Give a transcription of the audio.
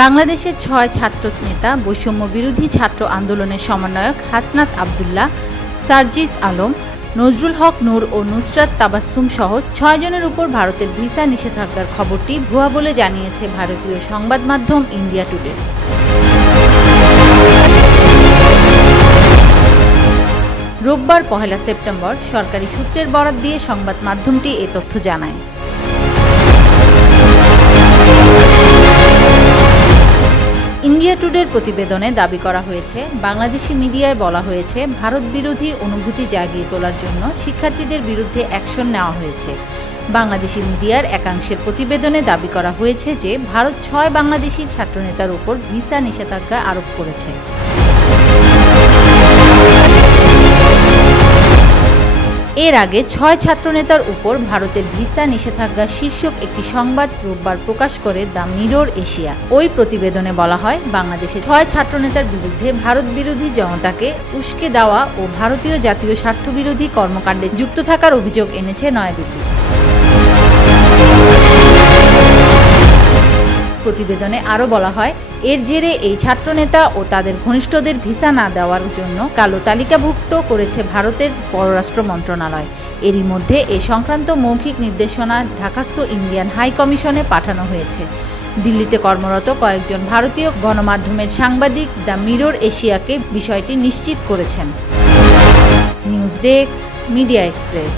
বাংলাদেশের ছয় ছাত্র নেতা বৈষম্য বিরোধী ছাত্র আন্দোলনের সমন্বয়ক হাসনাত আবদুল্লাহ, সার্জিস আলম, নজরুল হক নূর ও নুসরাত তাবাসসুম সহ ছয় জনের উপর ভারতের ভিসা নিষেধাজ্ঞার খবরটি ভুয়া বলে জানিয়েছে ভারতীয় সংবাদ মাধ্যম ইন্ডিয়া টুডে। রোববার পহেলা সেপ্টেম্বর সরকারি সূত্রের বরাত দিয়ে সংবাদ মাধ্যমটি এ তথ্য জানায়। ইন্ডিয়া টুডের প্রতিবেদনে দাবি করা হয়েছে, বাংলাদেশি মিডিয়ায় বলা হয়েছে, ভারত বিরোধী অনুভূতি জাগিয়ে তোলার জন্য শিক্ষার্থীদের বিরুদ্ধে অ্যাকশন নেওয়া হয়েছে। বাংলাদেশি মিডিয়ার একাংশের প্রতিবেদনে দাবি করা হয়েছে যে, ভারত ছয় বাংলাদেশি ছাত্রনেতার উপর ভিসা নিষেধাজ্ঞা আরোপ করেছে। এর আগে ছয় ছাত্রনেতার উপর ভারতের ভিসা নিষেধাজ্ঞা শীর্ষক একটি সংবাদ রোববার প্রকাশ করে দ্য মিরর এশিয়া। ওই প্রতিবেদনে বলা হয়, বাংলাদেশে ছয় ছাত্রনেতার বিরুদ্ধে ভারত বিরোধী জনতাকে উস্কে দেওয়া ও ভারতীয় জাতীয় স্বার্থবিরোধী কর্মকাণ্ডে যুক্ত থাকার অভিযোগ এনেছে নয়াদিল্লি। প্রতিবেদনে আরও বলা হয়, এর জেরে এই ছাত্রনেতা ও তাদের ঘনিষ্ঠদের ভিসা না দেওয়ার জন্য কালো তালিকাভুক্ত করেছে ভারতের পররাষ্ট্র মন্ত্রণালয়। এরই মধ্যে এ সংক্রান্ত মৌখিক নির্দেশনা ঢাকাস্থ ইন্ডিয়ান হাই কমিশনে পাঠানো হয়েছে। দিল্লিতে কর্মরত কয়েকজন ভারতীয় গণমাধ্যমের সাংবাদিক দ্য মিরর এশিয়াকে বিষয়টি নিশ্চিত করেছেন। News desk, media express.